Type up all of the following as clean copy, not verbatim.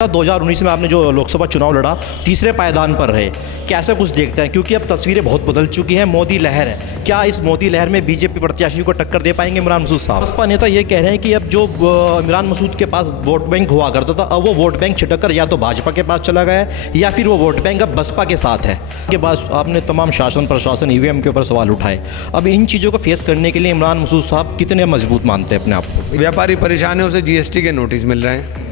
2019 में आपने जो लोकसभा चुनाव लड़ा, तीसरे पायदान पर रहे, कैसे कुछ देखते हैं? क्योंकि अब तस्वीरें बहुत बदल चुकी हैं, मोदी लहर है। क्या इस मोदी लहर में बीजेपी प्रत्याशी को टक्कर दे पाएंगे इमरान मसूद साहब? बसपा नेता ये कह रहे हैं कि अब जो इमरान मसूद के पास वोट बैंक हुआ करता था, अब वो वोट बैंक छिटक कर या तो भाजपा के पास चला गया है या फिर वो वोट बैंक अब बसपा के साथ है। के बाद आपने तमाम शासन प्रशासन ईवीएम के ऊपर सवाल उठाए। अब इन चीज़ों को फेस करने के लिए इमरान मसूद साहब कितने मजबूत मानते हैं अपने आप को? व्यापारी परेशान है, उसे जीएसटी के नोटिस मिल रहे हैं,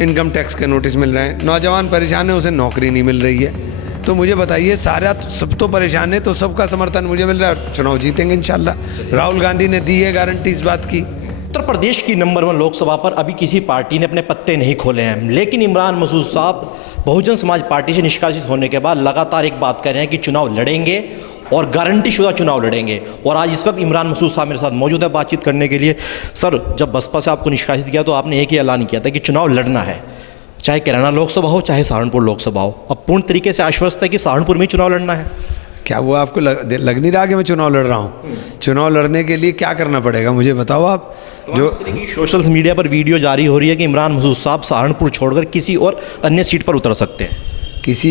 इनकम टैक्स के नोटिस मिल रहे हैं, नौजवान परेशान है, उसे नौकरी नहीं मिल रही है। तो मुझे बताइए, सारा सब तो परेशान है, तो सबका समर्थन मुझे मिल रहा है, चुनाव जीतेंगे इंशाल्लाह। राहुल गांधी ने दी है गारंटी इस बात की। उत्तर प्रदेश की नंबर 1 लोकसभा पर अभी किसी पार्टी ने अपने पत्ते नहीं खोले हैं, लेकिन इमरान मसूद साहब बहुजन समाज पार्टी से निष्कासित होने के बाद लगातार एक बात कर रहे हैं कि चुनाव लड़ेंगे और गारंटी शुदा चुनाव लड़ेंगे। और आज इस वक्त इमरान मसूद साहब मेरे साथ मौजूद है बातचीत करने के लिए। सर, जब बसपा से आपको निष्कासित किया तो आपने एक ही ऐलान किया था कि चुनाव लड़ना है, चाहे कैराना लोकसभा हो चाहे सहारनपुर लोकसभा हो। अब पूर्ण तरीके से आश्वस्त है कि सहारनपुर में चुनाव लड़ना है। क्या वो आपको लग नहीं रहा कि मैं चुनाव लड़ रहा हूँ? चुनाव लड़ने के लिए क्या करना पड़ेगा मुझे बताओ आप। जो सोशल मीडिया पर वीडियो जारी हो रही है कि इमरान मसूद साहब सहारनपुर छोड़कर किसी और अन्य सीट पर उतर सकते हैं। किसी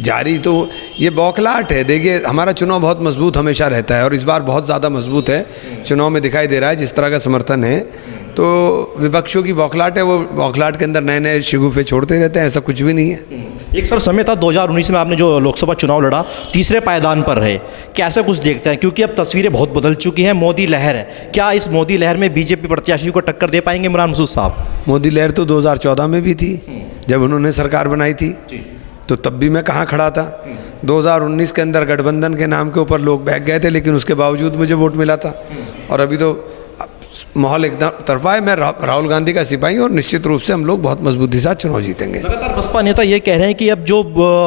जारी, तो ये बौखलाहट है। देखिए, हमारा चुनाव बहुत मजबूत हमेशा रहता है और इस बार बहुत ज़्यादा मजबूत है। चुनाव में दिखाई दे रहा है जिस तरह का समर्थन है, तो विपक्षों की बौखलाहट है। वो बौखलाहट के अंदर नए नए शिगुफे छोड़ते रहते हैं, ऐसा कुछ भी नहीं है। एक सर समय था 2019 में आपने जो लोकसभा चुनाव लड़ा, तीसरे पायदान पर रहे, कैसे कुछ देखते हैं? क्योंकि अब तस्वीरें बहुत बदल चुकी हैं, मोदी लहर है। क्या इस मोदी लहर में बीजेपी प्रत्याशी को टक्कर दे पाएंगे इमरान मसूद साहब? मोदी लहर तो 2014 में भी थी, जब उन्होंने सरकार बनाई थी, तो तब भी मैं कहाँ खड़ा था। 2019 के अंदर गठबंधन के नाम के ऊपर लोग बहक गए थे, लेकिन उसके बावजूद मुझे वोट मिला था। और अभी तो माहौल एकदम तरफा है। मैं राहुल गांधी का सिपाही हूं और निश्चित रूप से हम लोग बहुत मजबूती के साथ चुनाव जीतेंगे। लगातार बसपा नेता ये कह रहे हैं कि अब जो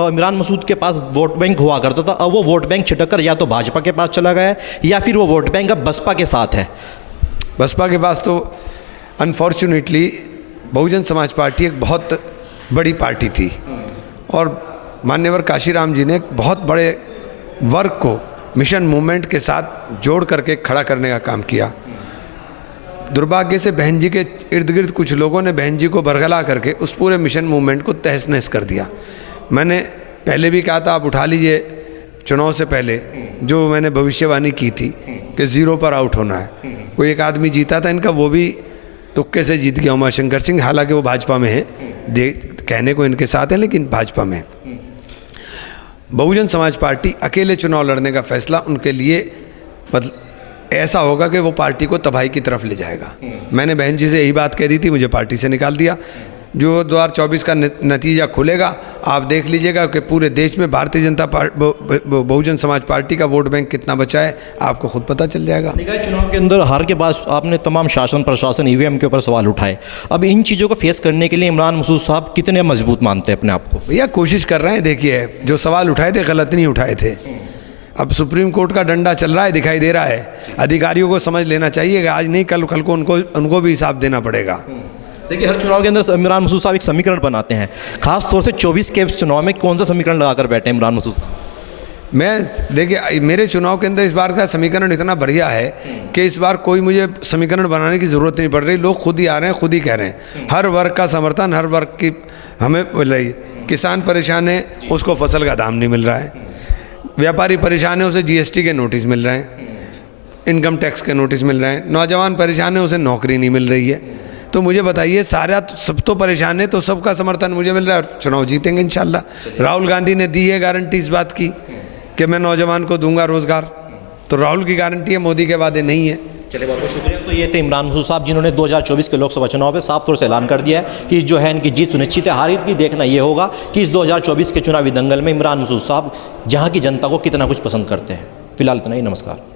इमरान मसूद के पास वोट बैंक हुआ करता था, अब वो वोट बैंक छिटक कर या तो भाजपा के पास चला गया है या फिर वो वोट बैंक अब बसपा के साथ है। बसपा के पास तो अनफॉर्चुनेटली बहुजन समाज पार्टी एक बहुत बड़ी पार्टी थी और मान्यवर काशीराम जी ने एक बहुत बड़े वर्ग को मिशन मूवमेंट के साथ जोड़ करके खड़ा करने का काम किया। दुर्भाग्य से बहन जी के इर्द गिर्द कुछ लोगों ने बहन जी को बरगला करके उस पूरे मिशन मूवमेंट को तहस नहस कर दिया। मैंने पहले भी कहा था, आप उठा लीजिए चुनाव से पहले जो मैंने भविष्यवाणी की थी कि 0 पर आउट होना है। वो एक आदमी जीता था इनका, वो भी तुक्के से जीत गया, उमाशंकर सिंह। हालांकि वो भाजपा में है, कहने को इनके साथ है लेकिन भाजपा में है। बहुजन समाज पार्टी अकेले चुनाव लड़ने का फैसला उनके लिए मतलब ऐसा होगा कि वो पार्टी को तबाही की तरफ ले जाएगा। मैंने बहन जी से यही बात कह दी थी, मुझे पार्टी से निकाल दिया। जो 2024 का नतीजा खुलेगा, आप देख लीजिएगा कि पूरे देश में भारतीय जनता पार्टी बहुजन समाज पार्टी का वोट बैंक कितना बचा है, आपको खुद पता चल जाएगा। निकाय चुनाव के अंदर हार के बाद आपने तमाम शासन प्रशासन ईवीएम के ऊपर सवाल उठाए। अब इन चीज़ों को फेस करने के लिए इमरान मसूद साहब कितने मजबूत मानते हैं अपने आप को? भैया कोशिश कर रहे हैं। देखिए, जो सवाल उठाए थे गलत नहीं उठाए थे। अब सुप्रीम कोर्ट का डंडा चल रहा है, दिखाई दे रहा है। अधिकारियों को समझ लेना चाहिए कि आज नहीं कल को उनको भी हिसाब देना पड़ेगा। देखिए, हर चुनाव के अंदर इमरान मसूद साहब एक समीकरण बनाते हैं, खास तौर से 24 के चुनाव में कौन सा समीकरण लगाकर बैठे हैं इमरान मसूद साहब? देखिए, मेरे चुनाव के अंदर इस बार का समीकरण इतना बढ़िया है कि इस बार कोई मुझे समीकरण बनाने की ज़रूरत नहीं पड़ रही। लोग खुद ही आ रहे हैं, खुद ही कह रहे हैं। हर वर्ग का समर्थन, हर वर्ग की हमें मिल रही है। किसान परेशान है, उसको फसल का दाम नहीं मिल रहा है। व्यापारी परेशान है, उसे जीएसटी के नोटिस मिल रहे हैं, इनकम टैक्स के नोटिस मिल रहे हैं। नौजवान परेशान है, उसे नौकरी नहीं मिल रही है। तो मुझे बताइए, सारा सब तो परेशान है, तो सबका समर्थन मुझे मिल रहा है और चुनाव जीतेंगे इंशाल्लाह। राहुल गांधी ने दी है गारंटी इस बात की कि मैं नौजवान को दूंगा रोज़गार। तो राहुल की गारंटी है, मोदी के वादे नहीं है। चलिए, बहुत बहुत शुक्रिया। तो ये थे इमरान मसूद साहब, जिन्होंने 2024 के लोकसभा चुनाव में साफ तौर से ऐलान कर दिया है कि जो है इनकी जीत सुनिश्चित है। हार की देखना ये होगा कि इस 2024 के चुनावी दंगल में इमरान मसूद साहब जहां की जनता को कितना कुछ पसंद करते हैं। फिलहाल इतना ही, नमस्कार।